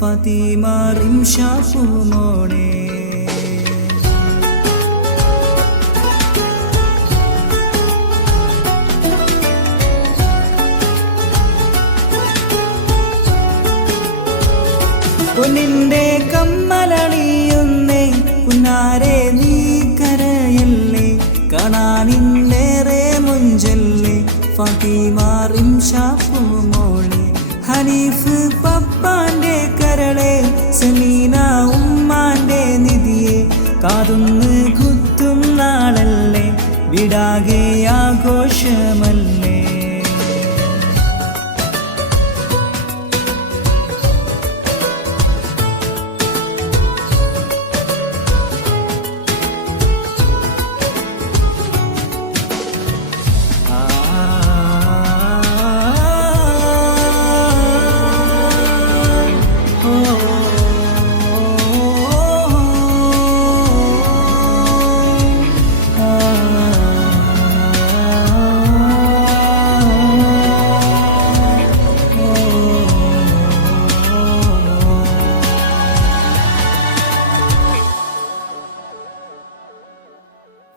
ഫാത്തിമ റിംഷാ പൂമോളെ. പൊന്നിന്റെ കമ്മലണിയുന്നേ പുന്നാരെ നീ കരയല്ലേ, കാണാനിന്നേറെ മുഞ്ചല്ലേ ഫാത്തിമ റിംഷാ പൂമോളെ. ഹനീഫ് പപ്പാന്റെ കരളെ, സമീന ഉമ്മാന്റെ നിധിയെ, കാതുന്ന് കുത്തും നാളല്ലേ വിടാകെ ആഘോഷമല്ലേ.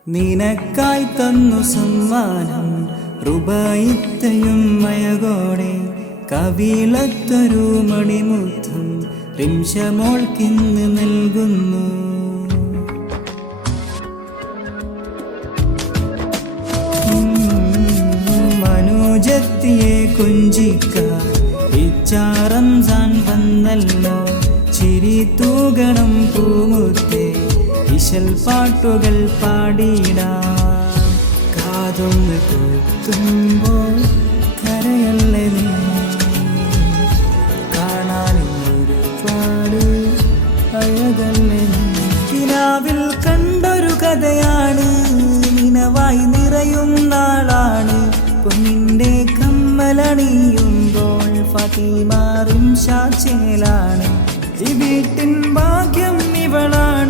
നിനക്കായി തന്നു സമ്മാനം റുബായിത്തയും മയകോടെ, കവിളത്തൊരു മണിമുത്തും റിംഷ മോൾക്കിന്ന് നൽകുന്നു. മനോജത്തിയെ കൊഞ്ചിക്കാൻ ഇച്ചാറംസാൻ വന്നല്ലോ, ചിരി തൂകണം പൂമുത്തേ ഇശൽ പാട്ടുകൾ പാടിടാം. കാതൊന്ന് കുത്തുമ്പോൾ കരയല്ലേ നീ, കാണാനൊരുപാട് അഴകല്ലേ നീ. കിനാവിൽ കണ്ടൊരു കഥയാണ്, നിനവായി നിറയും നാളാണ്. പൊന്നിന്റെ കമ്മലണിയുമ്പോൾ ഫാത്തിമ റിംഷാ ചേലാണ്. ഈ വീട്ടിൻ ഭാഗ്യം ഇവളാണ്.